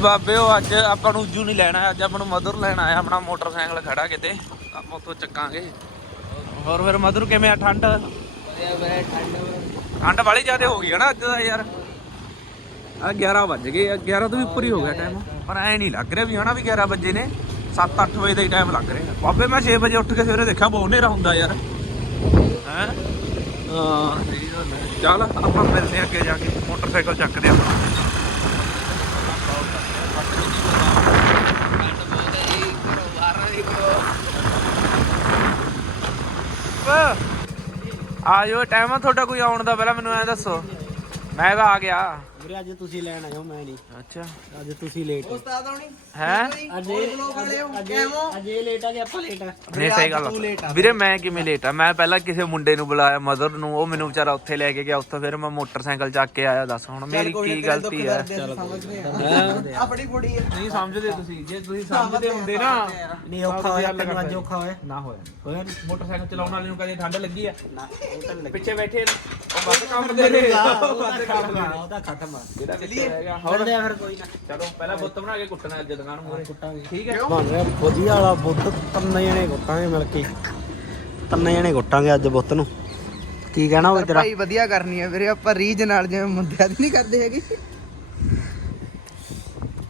ਬਾਬੇ, ਉਹ ਅੱਜ ਆਪਾਂ ਨੂੰ ਉੱਜੂ ਨਹੀਂ ਲੈਣਾ, ਅੱਜ ਆਪਾਂ ਨੂੰ ਮਧੁਰ ਲੈਣਾ ਆ ਆਪਣਾ ਮੋਟਰਸਾਈਕਲ ਖੜਾ ਕਿਤੇ। ਆਪਾਂ ਉੱਥੋਂ ਚੱਕਾਂਗੇ। ਹੋਰ ਫਿਰ ਮਧੁਰ ਕਿਵੇਂ ਆ, ਠੰਡ? ਠੰਡ ਵਾਲੀ ਜ਼ਿਆਦਾ ਹੋ ਗਈ ਹੈ ਨਾ ਅੱਜ ਦਾ ਯਾਰ। ਆ 11 ਵੱਜ ਗਏ ਆ 11 ਤੋਂ ਵੀ ਉੱਪਰ ਹੀ ਹੋ ਗਿਆ ਟਾਈਮ ਪਰ ਐ ਨਹੀਂ ਲੱਗ ਰਿਹਾ ਵੀ ਹਨਾ ਵੀ 11 ਵਜੇ ਨੇ। 7-8 ਵਜੇ ਦਾ ਹੀ ਟਾਈਮ ਲੱਗ ਰਿਹਾ। ਬਾਬੇ, ਮੈਂ 6 ਵਜੇ ਉੱਠ ਕੇ ਸਵੇਰੇ ਦੇਖਿਆ, ਬਹੁਤ ਹਨੇਰਾ ਹੁੰਦਾ ਯਾਰ। ਹੈ? ਹਾਂ ਚੱਲ, ਆਪਾਂ ਮਿਲਦੇ ਆ ਅੱਗੇ ਜਾ ਕੇ। ਮੋਟਰਸਾਈਕਲ ਚੱਕਦੇ ਆਪਾਂ ਆਜੋ ਟਾਈਮ ਆ ਤੁਹਾਡਾ ਕੋਈ ਆਉਣ ਦਾ, ਪਹਿਲਾਂ ਮੈਨੂੰ ਐ ਦੱਸੋ। ਮੈਂ ਤਾਂ ਆ ਗਿਆ। ਵੀਰੇ ਅੱਜ ਤੁਸੀਂ ਲੈਣ ਆਇਓ ਮੈਂ ਨਹੀਂ। ਅੱਛਾ। ਅੱਜ ਤੁਸੀਂ ਲੇਟ ਉਸਤਾਦ ਆਉਣੀ ਹੈ? ਅੱਜ ਇਹ- ਅੱਜ ਇਹ- ਅੱਜ ਇਹ ਲੇਟ ਆ ਕਿ ਆਪਾਂ ਲੇਟ ਆ? ਨਹੀਂ ਸਹੀ ਗੱਲ ਆ। ਵੀਰੇ ਮੈਂ ਕਿਵੇਂ ਲੇਟ ਆ? ਮੈਂ ਪਹਿਲਾਂ ਕਿਸੇ ਮੁੰਡੇ ਨੂੰ ਬੁਲਾਇਆ ਮਦਰ ਨੂੰ। ਉਹ ਮੈਨੂੰ ਵਿਚਾਰਾ ਉੱਥੇ ਲੈ ਕੇ ਗਿਆ ਉੱਥੋਂ ਫਿਰ ਮੈਂ ਮੋਟਰਸਾਈਕਲ ਚੱਕ ਕੇ ਆਇਆ। ਦੱਸ ਹੁਣ ਮੇਰੀ ਕੀ ਗਲਤੀ ਹੈ ਸਮਝਦੇ ਆ। ਆਪਣੀ ਕੁੜੀ ਹੈ ਨਹੀਂ ਸਮਝਦੇ ਤੁਸੀਂ। ਜੇ ਤੁਸੀਂ ਸਮਝਦੇ ਹੁੰਦੇ ਨਾ ਨਹੀਂ ਔਖਾ ਹੋਇਆ ਤੈਨੂੰ ਅੱਜ ਔਖਾ ਹੋਇਆ। ਨਾ ਹੋਇਆ। ਹੋਇਆ ਮੋਟਰਸਾਈਕਲ ਚਲਾਉਣ ਵਾਲੇ ਨੂੰ ਕਦੇ ਠੰਡ ਲੱਗੀ ਆ? ਨਾ ਉਹ ਤਾਂ ਲੱਗੀ। ਪਿੱਛੇ ਬੈਠੇ ਨੇ ਉਹ ਵੱਧ ਕੰਮ ਦੇ ਨੇ ਉਹ ਵੱਧ ਕੰਮ ਦੇ ਨੇ ਉਹਦਾ ਖਤਮ ਆ ਜਿਹੜਾ ਕਿੱਥੇ ਰਹਿ ਗਿਆ ਹੋਰ? ਹੋਰ ਫਿਰ ਕੋਈ ਨਾ। ਚਲੋ ਪਹਿਲਾਂ ਬੁੱਤ ਬਣਾ ਕੇ ਕੁੱਟਣਾ ਅੱਜ ਦੁਕਾਨ ਮੂਰੇ ਠੀਕ ਹੈ? ਬਣ ਰਿਹਾ ਵਧੀਆ ਵਾਲਾ ਬੁੱਤ। ਤਿੰਨ ਜਣੇ ਗੁੱਟਾਂਗੇ ਮਿਲ ਕੇ। ਤਿੰਨ ਜਣੇ ਗੁੱਟਾਂਗੇ ਅੱਜ ਬੁੱਤ ਨੂੰ। ਕੀ ਕਹਿਣਾ ਉਹ ਤੇਰਾ? ਭਾਈ ਵਧੀਆ ਕਰਨੀ ਹੈ ਵੀਰੇ ਆਪਾਂ ਰੀਜ ਨਾਲ ਜਿਵੇਂ ਮੁੰਡਿਆਂ ਦੀ ਨਹੀਂ ਕਰਦੇ ਹੈਗੇ।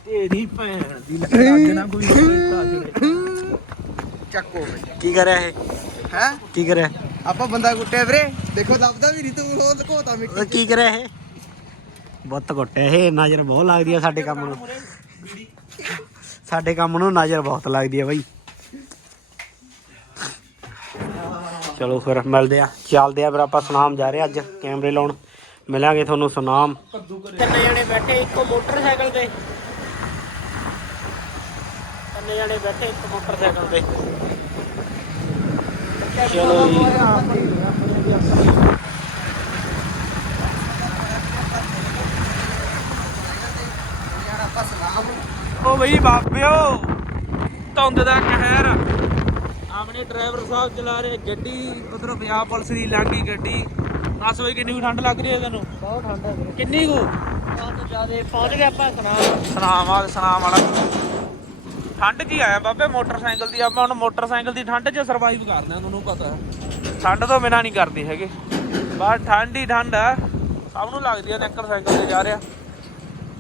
ਤੇਰੀ ਭੈਣ ਦੀ ਲੱਗ ਨਾ ਕੋਈ ਚੱਕੋ ਕੀ ਕਰਿਆ ਇਹ? ਹੈ? ਕੀ ਕਰਿਆ? ਆਪਾਂ ਬੰਦਾ ਕੁੱਟਿਆ ਵੀਰੇ। ਦੇਖੋ ਲੱਭਦਾ ਵੀ ਨਹੀਂ ਤੂੰ ਲਕੋਤਾ ਉਹ ਮਿੱਟੀ ਕੀ ਕਰਿਆ ਇਹ? ਬੁੱਤ ਗੁੱਟਿਆ ਇਹ ਨਜ਼ਰ ਬਹੁਤ ਲੱਗਦੀ ਆ ਸਾਡੇ ਕੰਮ ਨੂੰ। ਸਾਡੇ ਕੰਮ ਨੂੰ ਨਜ਼ਰ ਬਹੁਤ ਲੱਗਦੀ ਆ ਬਾਈ। ਚਲੋ ਫਿਰ ਮਿਲਦੇ ਆ। ਚੱਲਦੇ ਆ ਫਿਰ ਆਪਾਂ ਸੁਨਾਮ ਜਾ ਰਹੇ ਅੱਜ ਕੈਮਰੇ ਲਾਉਣ। ਮਿਲਾਂਗੇ ਤੁਹਾਨੂੰ ਸੁਨਾਮ। ਤਿੰਨ ਜਣੇ ਬੈਠੇ ਇੱਕੋ ਮੋਟਰਸਾਈਕਲ ਤੇ। ਤਿੰਨ ਜਣੇ ਬੈਠੇ ਇੱਕ ਮੋਟਰਸਾਈਕਲ ਤੇ। ਚਲੋ ਜੀ। ਬਈ ਬਾਬਿਓ। ਧੁੰਦ ਦਾ ਕਹਿਰ। ਆਪਣੇ ਡਰਾਈਵਰ ਸਾਹਿਬ ਚਲਾ ਰਹੇ ਗੱਡੀ। ਉਧਰੋਂ ਪੰਜਾਬ ਪੁਲਿਸ ਦੀ ਲਾਂਗੀ ਗੱਡੀ। ਦੱਸ ਬਈ ਕਿੰਨੀ ਕੁ ਠੰਡ ਲੱਗ ਰਹੀ ਹੈ ਤੈਨੂੰ? ਬਹੁਤ ਠੰਡ ਹੈ ਵੀਰੇ। ਕਿੰਨੀ ਕੁ? ਬਹੁਤ ਜ਼ਿਆਦਾ। ਪਹੁੰਚ ਗਏ ਆਪਾਂ ਸੁਨਾਮ। ਸਨਾਮ ਆ ਸਨਾਮ ਵਾਲਾ। ਠੰਡ ਜੀ ਆਇਆ ਬਾਬੇ? ਮੋਟਰਸਾਈਕਲ ਦੀ ਆਪਾਂ ਹੁਣ ਮੋਟਰਸਾਈਕਲ ਦੀ ਠੰਡ 'ਚ ਸਰਵਾਈਵ ਕਰਦੇ ਆ ਤੁਹਾਨੂੰ ਪਤਾ ਹੈ। ਠੰਡ ਤੋਂ ਬਿਨਾ ਨਹੀਂ ਕਰਦੇ ਹੈਗੇ। ਬਾਹਰ ਠੰਡ ਹੀ ਠੰਡ ਆ ਸਭ ਨੂੰ ਲੱਗਦੀ ਆ ਨੈਕਰ ਸਾਈਕਲ ਤੇ ਜਾ ਰਿਹਾ।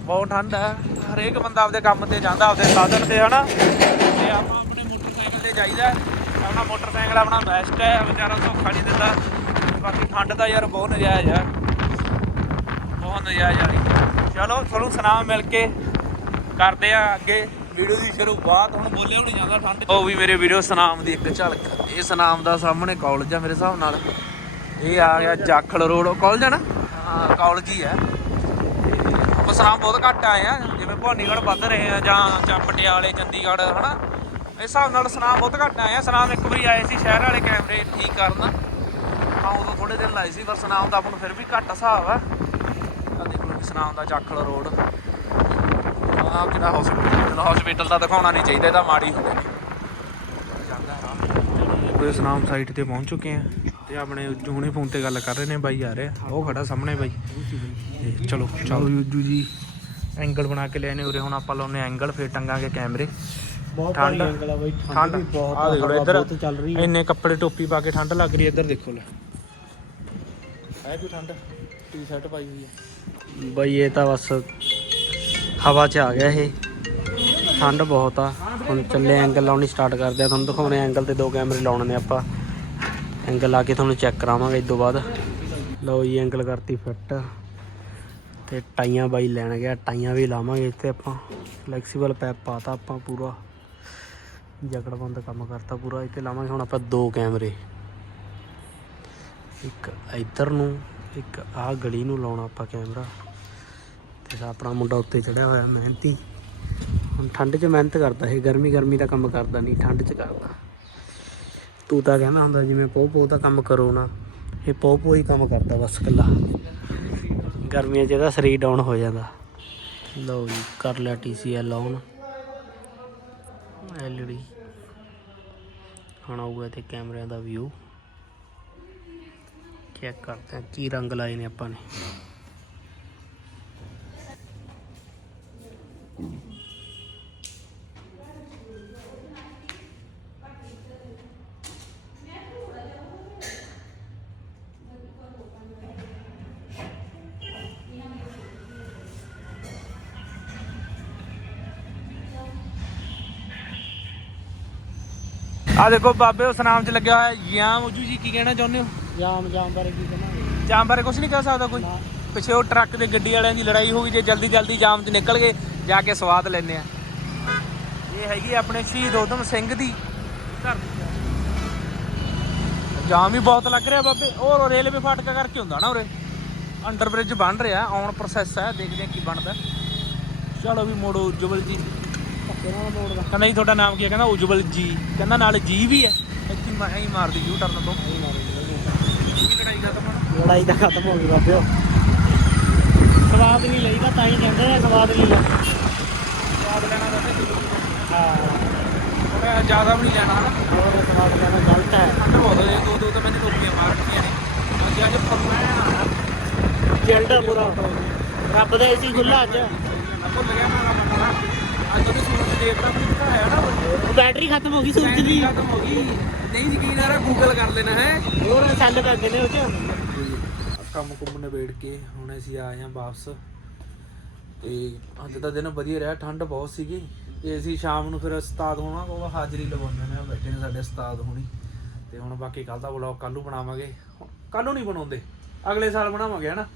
ਬਹੁਤ ਠੰਡ ਆ ਹਰੇਕ ਬੰਦਾ ਆਪਦੇ ਕੰਮ ਤੇ ਜਾਂਦਾ ਆਪਦੇ ਸਾਧਨ ਤੇ ਹਨਾ? ਤੇ ਆਪਾਂ ਆਪਣੇ ਮੋਟਰਸਾਈਕਲ ਤੇ ਜਾਈਦਾ ਆਪਣਾ ਮੋਟਰਸਾਈਕਲ ਆਪਣਾ ਬੈਸਟ ਹੈ ਵਿਚਾਰਾ ਧੋਖਾ ਨਹੀਂ ਦਿੰਦਾ। ਬਾਕੀ ਠੰਡ ਦਾ ਯਾਰ ਬਹੁਤ ਨਜਾਇਜ਼ ਆ ਬਹੁਤ ਨਜਾਇਜ਼ ਵਾਲੀ ਚਲੋ ਤੁਹਾਨੂੰ ਸੁਨਾਮ ਮਿਲ ਕੇ ਕਰਦੇ ਆ ਅੱਗੇ ਵੀਡੀਓ ਦੀ ਸ਼ੁਰੂਆਤ। ਹੁਣ ਬੋਲਿਆ ਨਹੀਂ ਜਾਂਦਾ ਠੰਡ ਉਹ ਵੀ ਮੇਰੇ ਵੀਡੀਓ ਸੁਨਾਮ ਦੀ ਇੱਕ ਝਲਕ। ਇਹ ਸੁਨਾਮ ਦਾ ਸਾਹਮਣੇ ਕਾਲਜ ਆ ਮੇਰੇ ਹਿਸਾਬ ਨਾਲ। ਇਹ ਆ ਗਿਆ ਜਾਖਲ ਰੋਡ ਕਾਲਜ ਆ ਨਾ? ਹਾਂ ਕਾਲਜ ਹੀ ਆ ਤੇ ਬਹੁਤ ਘੱਟ ਆਏ ਆ, ਜਿਵੇਂ ਭਵਾਨੀਗੜ੍ਹ ਵੱਧ ਰਹੇ ਆ ਜਾਂ ਜਾਂ ਪਟਿਆਲੇ, ਚੰਡੀਗੜ੍ਹ, ਹਨਾ? ਇਸ ਹਿਸਾਬ ਨਾਲ ਸੁਨਾਮ ਬਹੁਤ ਘੱਟ ਆਏ ਆ। ਸੁਨਾਮ ਇੱਕ ਵਾਰੀ ਆਏ ਸੀ ਸ਼ਹਿਰ ਵਾਲੇ ਕੈਮਰੇ ਠੀਕ ਕਰਨ। ਤਾਂ ਉਦੋਂ ਥੋੜੇ ਦਿਨ ਲਾਏ ਸੀ, ਪਰ ਸੁਨਾਮ ਦਾ ਆਪਾਂ ਨੂੰ ਫਿਰ ਵੀ ਘੱਟ ਹਿਸਾਬ ਆ। ਆ ਦੇਖ ਲਓ ਸੁਨਾਮ ਦਾ ਜਾਖਲ ਰੋਡ। ਆ ਕਿਹੜਾ ਹਸਪੀਟਲ ਹਸਪੀਟਲ ਦਾ ਦਿਖਾਉਣਾ ਨਹੀਂ ਚਾਹੀਦਾ ਇਹਦਾ ਮਾੜੀ ਹੁੰਦੇ ਨੇ। ਕੋਈ ਸੁਨਾਮ ਸਾਈਟ ਤੇ ਪਹੁੰਚ ਚੁੱਕੇ ਆ। ਤੇ ਆਪਣੇ ਉੱਜੂ ਹੁਣੇ ਫੋਨ ਤੇ ਗੱਲ ਕਰ ਰਹੇ ਨੇ ਬਾਈ ਆ ਰਿਹਾ ਉਹ ਖੜਾ ਸਾਹਮਣੇ ਬਾਈ। ਤੇ ਚਲੋ ਚਲੋ। ਉੱਜੂ ਜੀ ਐਂਗਲ ਬਣਾ ਕੇ ਲਿਆਨੇ ਉਰੇ ਹੁਣ ਆਪਾਂ ਲਾਉਨੇ ਐਂਗਲ ਫੇਰ ਟੰਗਾਂਗੇ ਕੈਮਰੇ। ਬਹੁਤ ਠੰਡ। ਆ ਬਾਈ ਠੰਡ ਠੰਡ। ਵੀ ਬਹੁਤ ਆ ਦੇਖੋ ਇੱਧਰ। ਚੱਲ ਰਹੀ ਹੈ। ਇੰਨੇ ਕੱਪੜੇ ਟੋਪੀ ਪਾ ਕੇ ਠੰਡ ਲੱਗ ਰਹੀ ਹੈ ਇੱਧਰ ਦੇਖੋ ਲੈ। ਹੈ ਵੀ ਠੰਡ? ਟੀ-ਸ਼ਰਟ ਪਾਈ ਹੋਈ ਹੈ। ਬਈ ਇਹ ਤਾਂ ਬਸ ਹਵਾ 'ਚ ਆ ਗਿਆ ਇਹ। ਠੰਡ ਬਹੁਤ ਆ। ਹੁਣ ਚੱਲੇ ਐਂਗਲ ਲਾਉਣੀ ਸਟਾਰਟ ਕਰਦੇ ਆ। ਤੁਹਾਨੂੰ ਦਿਖਾਉਣੇ ਐਂਗਲ ਤੇ ਦੋ ਕੈਮਰੇ ਲਾਉਣੇ ਨੇ ਆਪਾਂ। ਐਂਗਲ ਲਾ ਕੇ ਤੁਹਾਨੂੰ ਚੈੱਕ ਕਰਾਵਾਂਗੇ ਇਸ ਤੋਂ ਬਾਅਦ। ਲਓ ਜੀ ਐਂਗਲ ਕਰਤੀ ਫਿੱਟ ਤੇ ਟਾਈਆਂ ਬਾਈ ਲੈਣ ਗਿਆ, ਟਾਈਆਂ ਵੀ ਲਾਵਾਂਗੇ ਇੱਥੇ ਆਪਾਂ। ਫਲੈਕਸੀਬਲ ਪੈਪ ਪਾਤਾ ਆਪਾਂ ਪੂਰਾ। ਜਕੜਬੰਦ ਕੰਮ ਕਰਤਾ ਪੂਰਾ, ਇੱਥੇ ਲਾਵਾਂਗੇ ਹੁਣ ਆਪਾਂ ਦੋ ਕੈਮਰੇ। ਇੱਕ ਇੱਧਰ ਨੂੰ, ਇੱਕ ਆਹ ਗਲੀ ਨੂੰ ਲਾਉਣਾ ਆਪਾਂ ਕੈਮਰਾ। ਤੇ ਆਪਣਾ ਮੁੰਡਾ ਉੱਤੇ ਚੜਿਆ ਹੋਇਆ, ਮਿਹਨਤੀ। ਹੁਣ ਠੰਡ 'ਚ ਮਿਹਨਤ ਕਰਦਾ ਇਹ ਗਰਮੀ ਗਰਮੀ ਦਾ ਕੰਮ ਕਰਦਾ ਨਹੀਂ, ਠੰਡ 'ਚ ਕਰਦਾ। ਤੂੰ ਤਾਂ ਕਹਿੰਦਾ ਹੁੰਦਾ ਜਿਵੇਂ ਪੋ ਪੋ ਦਾ ਕੰਮ ਕਰੋ ਨਾ, ਇਹ ਪੋ ਪੋ ਹੀ ਕੰਮ ਕਰਦਾ ਬਸ ਇਕੱਲਾ। ਗਰਮੀਆਂ 'ਚ ਇਹਦਾ ਸਰੀਰ ਡਾਊਨ ਹੋ ਜਾਂਦਾ। ਲਓ ਜੀ, ਕਰ ਲਿਆ TCL ਆਨ LED ਹੁਣ ਆਊਗਾ ਤੇ ਕੈਮਰਿਆਂ ਦਾ ਵਿਊ ਚੈੱਕ ਕਰਦੇ ਹਾਂ ਕੀ ਰੰਗ ਲਾਏ ਨੇ ਆਪਾਂ ਨੇ। ਆ ਦੇਖੋ ਬਾਬੇ ਉਸ ਨਾਮ 'ਚ ਲੱਗਿਆ ਹੋਇਆ ਯਾਮ। ਉਜੂ ਜੀ ਕੀ ਕਹਿਣਾ ਚਾਹੁੰਦੇ ਹੋ? ਜਾਮ ਜਾਮ ਬਾਰੇ ਕੀ ਕਹਿਣਾ? ਜਾਮ ਬਾਰੇ ਕੁਝ ਨਹੀਂ ਕਹਿ ਸਕਦਾ ਕੋਈ। ਪਿੱਛੇ ਉਹ ਟਰੱਕ ਦੇ ਗੱਡੀ ਵਾਲਿਆਂ ਦੀ ਲੜਾਈ ਹੋ ਗਈ ਜੇ ਜਲਦੀ ਜਲਦੀ ਜਾਮ 'ਚ ਨਿਕਲ ਗਏ ਜਾ ਕੇ ਸਵਾਦ ਲੈਣੇ ਆ। ਇਹ ਹੈਗੀ ਆਪਣੇ ਸ਼ਹੀਦ ਊਧਮ ਸਿੰਘ ਦੀ ਘਰ ਦੀ ਜਾਮ ਵੀ ਬਹੁਤ ਲੱਗ ਰਿਹਾ ਬਾਬੇ। ਉਹ ਰੇਲਵੇ ਫਾਟਕਾ ਕਰਕੇ ਹੁੰਦਾ ਨਾ ਉਰੇ। ਅੰਡਰ ਬ੍ਰਿਜ ਬਣ ਰਿਹਾ ਔਨ ਪ੍ਰੋਸੈਸ ਹੈ ਦੇਖਦੇ ਹਾਂ ਕੀ ਬਣਦਾ। ਚਲੋ ਵੀ ਮੋੜੋ ਉਜਵਲ ਜੀ। ਕਹਿੰਦਾ ਜੀ ਤੁਹਾਡਾ ਨਾਮ ਕੀ ਹੈ? ਕਹਿੰਦਾ ਉਜਵਲ ਜੀ। ਕਹਿੰਦਾ ਨਾਲ ਜੀ ਵੀ ਹੈ। ਇੱਥੇ ਮੈਂ ਐਂ ਮਾਰਦੀ ਯੂ ਟਰਨ ਤੋਂ। ਕੀ ਲੜਾਈ ਖਤਮ ਹੋਣਾ? ਲੜਾਈ ਤਾਂ ਖਤਮ ਹੋ ਗਈ ਬਾਬਿਓ ਸਵਾਦ ਨਹੀਂ ਲਈਦਾ ਤਾਂ ਹੀ ਕਹਿੰਦੇ ਆ ਸਵਾਦ ਨਹੀਂ ਲੈ ਸਵਾਦ ਲੈਣਾ ਜ਼ਰੂਰੀ ਹੈ। ਹਾਂ। ਥੋੜਾ ਜ਼ਿਆਦਾ ਵੀ ਨਹੀਂ ਲੈਣਾ ਹੋਰ ਸਵਾਦ ਲੈਣਾ ਗਲਤ ਹੈ। ਠੰਡ ਬਹੁਤ ਹੈ ਦੋ ਦੋ ਤਾਂ ਮੈਨੂੰ ਟੋਪੀਆਂ ਮਾਰ ਰੱਖੀਆਂ ਨੇ। ਅੱਜ ਅੱਜ ਫਰਮਾਇਆ ਚਿਲਡ ਪੂਰਾ। ਰੱਬ ਦਾ ਏਸੀ ਖੁੱਲਾ ਅੱਜ। ਭੁੱਲ ਗਿਆ ਮੈਂ ਆਪਣਾ ਅੱਜ ਉਹਦੇ ਸੂਰਜ ਦੇਵਤਾ ਵੀ ਦਿਖਾਇਆ ਨਾ ਉਹ ਬੈਟਰੀ ਖਤਮ ਹੋ ਗਈ ਸੂਰਜ ਦੀ। ਖਤਮ ਹੋ ਗਈ। ਨਹੀਂ ਯਕੀਨ ਆ ਰਿਹਾ ਗੂਗਲ ਕਰ ਲੈਣਾ ਹੈ। ਹੋਰ ਸੈਂਡ ਕਰ ਦਿੰਦੇ ਉਹ ਚ। ਕੰਮ ਕੁੰਮ ਨਿਬੇੜ ਕੇ ਹੁਣ ਅਸੀਂ ਆਏ ਹਾਂ ਵਾਪਸ। ਤੇ ਅੱਜ ਦਾ ਦਿਨ ਵਧੀਆ ਰਿਹਾ ਠੰਡ ਬਹੁਤ ਸੀਗੀ। ਤੇ ਅਸੀਂ ਸ਼ਾਮ ਨੂੰ ਫਿਰ ਉਸਤਾਦ ਹੋਣਾ ਕੋਲ ਹਾਜ਼ਰੀ ਲਵਾਉਂਦੇ ਨੇ ਬੈਠੇ ਨੇ ਸਾਡੇ ਉਸਤਾਦ ਹੋਣੀ। ਤੇ ਹੁਣ ਬਾਕੀ ਕੱਲ ਦਾ ਵਲੌਗ ਕੱਲ ਨੂੰ ਬਣਾਵਾਂਗੇ। ਕੱਲ ਨੂੰ ਨਹੀਂ ਬਣਾਉਂਦੇ ਅਗਲੇ ਸਾਲ ਬਣਾਵਾਂਗੇ ਹਨਾ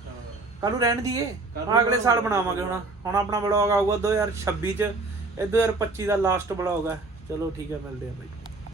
ਕੱਲ ਰਹਿਣ ਦੀਏ? ਹੁਣ ਅਗਲੇ ਸਾਲ ਬਣਾਵਾਂਗੇ ਹੁਣ। ਹੁਣ ਆਪਣਾ ਵਲੌਗ ਆਊਗਾ 2026 ਚ। ਇਹ 2025 ਦਾ ਲਾਸਟ ਵਲੌਗ ਹੈ ਚਲੋ ਠੀਕ ਹੈ ਮਿਲਦੇ ਆ ਬਾਈ।